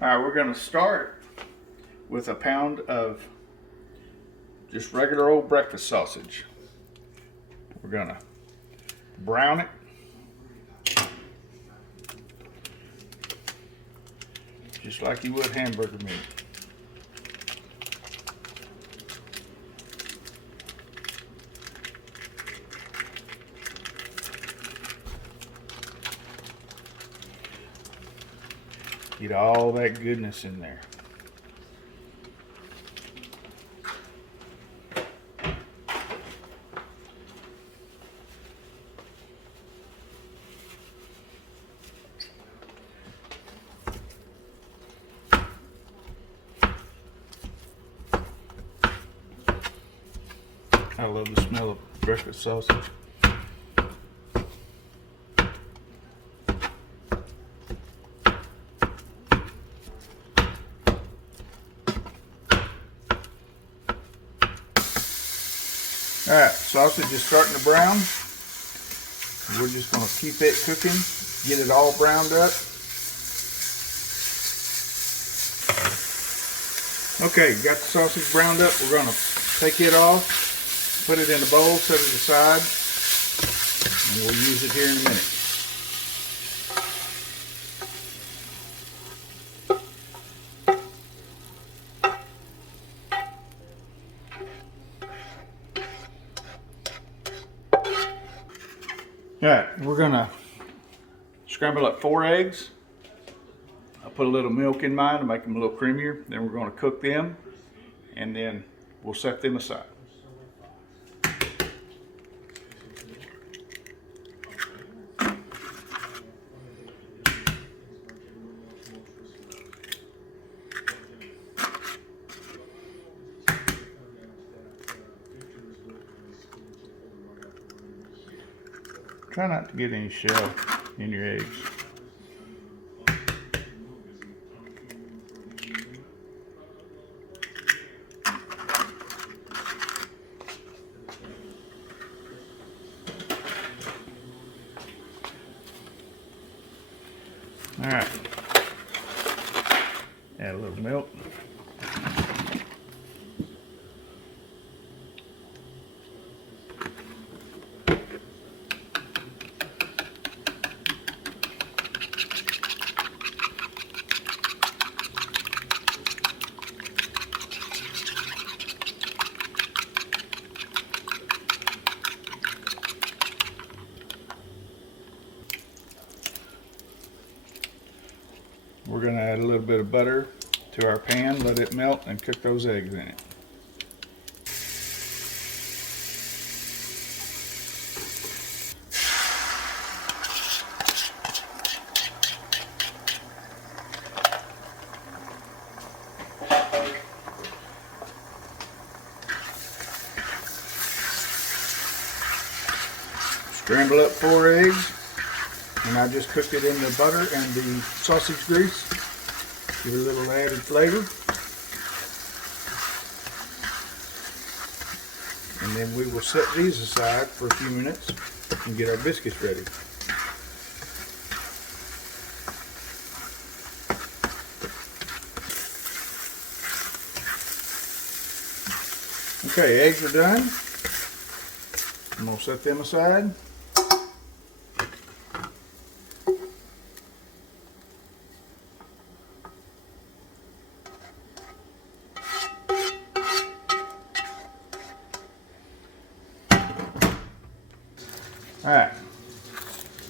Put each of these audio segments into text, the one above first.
All right, we're going to start with a pound of just regular old breakfast sausage. We're going to brown it. Just like you would hamburger meat. Get all that goodness in there. I love the smell of breakfast sausage. Alright, sausage is starting to brown. We're just going to keep it cooking, get it all browned up. Okay, got the sausage browned up. We're going to take it off, put it in a bowl, set it aside, and we'll use it here in a minute. Alright, we're going to scramble up 4 eggs. I'll put a little milk in mine to make them a little creamier. Then we're going to cook them, and then we'll set them aside. Try not to get any shell in your eggs. All right, add a little milk. We're going to add a little bit of butter to our pan, let it melt, and cook those eggs in it. Scramble up 4 eggs. And I just cooked it in the butter and the sausage grease. Give it a little added flavor. And then we will set these aside for a few minutes and get our biscuits ready. Okay, eggs are done. I'm going to set them aside. Alright,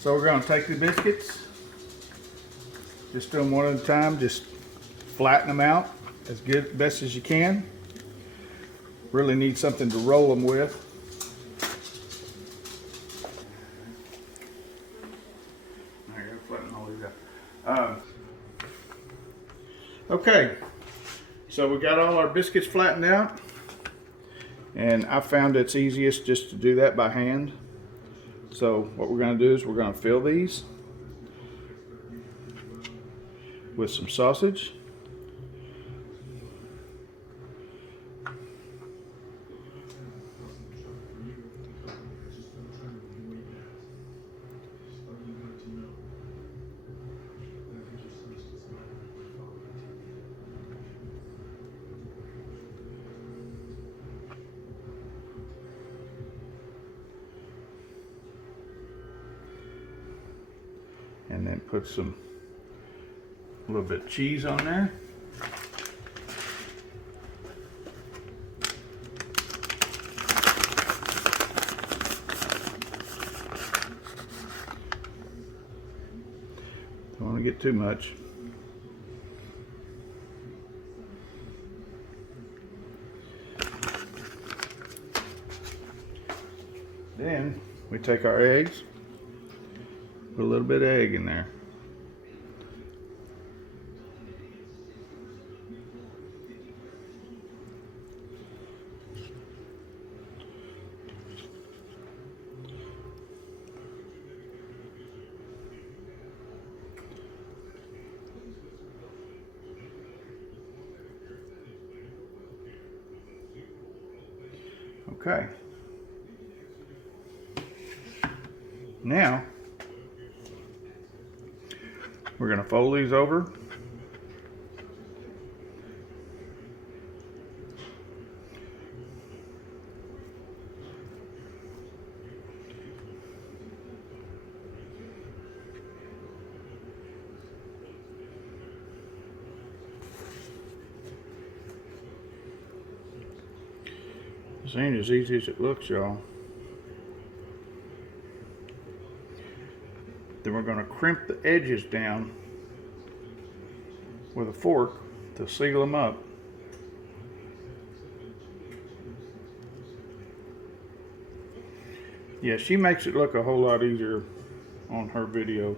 so we're going to take the biscuits, just do them one at a time, just flatten them out as best as you can. Really need something to roll them with. I gotta flatten all these out. Okay, so we got all our biscuits flattened out, and I found it's easiest just to do that by hand. So what we're going to do is we're going to fill these with some sausage. put a little bit of cheese on there. Don't want to get too much. Then we take our eggs, put a little bit of egg in there. Okay. Now, we're going to fold these over. This ain't as easy as it looks, y'all. Then we're going to crimp the edges down with a fork to seal them up. Yeah, she makes it look a whole lot easier on her video.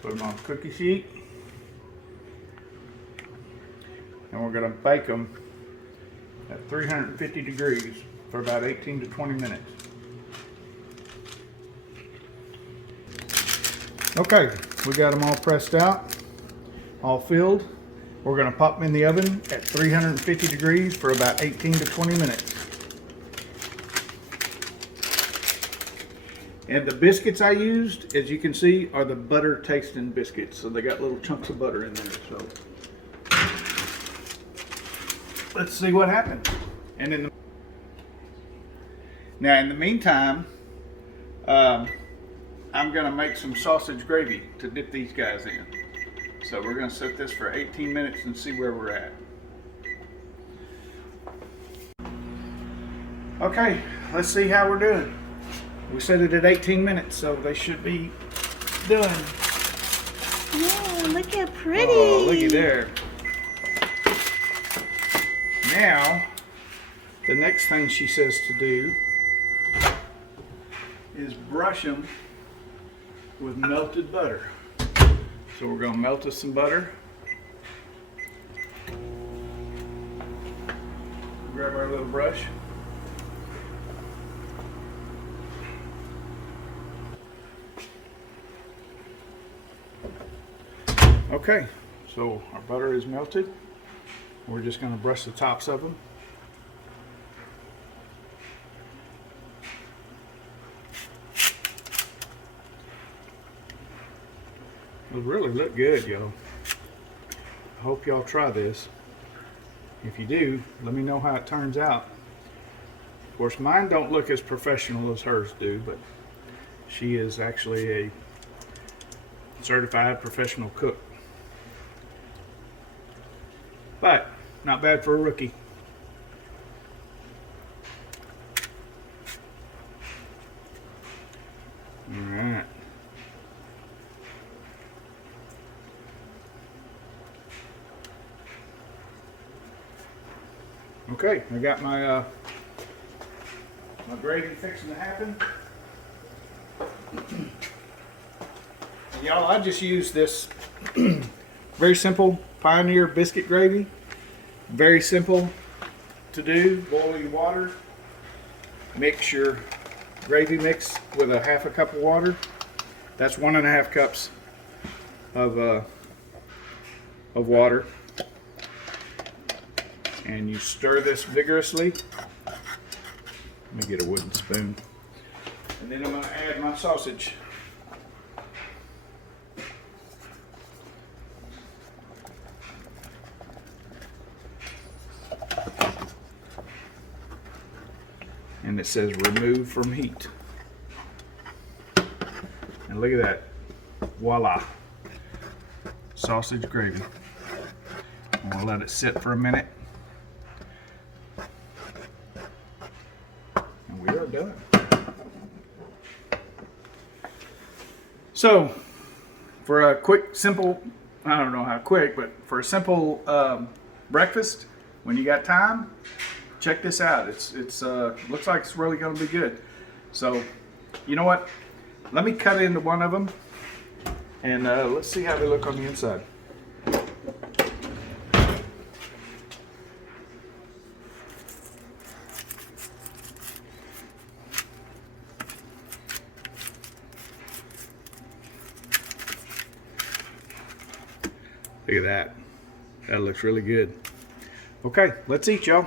Put them on a cookie sheet, and we're going to bake them at 350 degrees for about 18 to 20 minutes. Okay, we got them all pressed out, all filled. We're going to pop them in the oven at 350 degrees for about 18 to 20 minutes. And the biscuits I used, as you can see, are the butter tasting biscuits. So they got little chunks of butter in there. So let's see what happens. And now in the meantime, I'm going to make some sausage gravy to dip these guys in. So we're going to set this for 18 minutes and see where we're at. Okay, let's see how we're doing. We set it at 18 minutes, so they should be done. Yeah, look how pretty. Oh, looky there. Now, the next thing she says to do is brush them with melted butter. So we're going to melt us some butter. Grab our little brush. Okay, so our butter is melted. We're just going to brush the tops of them. It'll really look good, y'all. I hope y'all try this. If you do, let me know how it turns out. Of course, mine don't look as professional as hers do, but she is actually a certified professional cook. But not bad for a rookie. All right. Okay, I got my my gravy fixing to happen. Y'all, I just use this very simple Pioneer biscuit gravy. Very simple to do. Boil your water. Mix your gravy mix with a half a cup of water. That's 1.5 cups of water. And you stir this vigorously. Let me get a wooden spoon. And then I'm going to add my sausage. And it says remove from heat. And look at that. Voila. Sausage gravy. I'm going to let it sit for a minute. And we are done. So, for a quick, simple, I don't know how quick, but for a simple breakfast, when you got time, check this out. It's looks like it's really going to be good. So, you know what? Let me cut into one of them, and let's see how they look on the inside. Look at that. That looks really good. Okay, let's eat, y'all.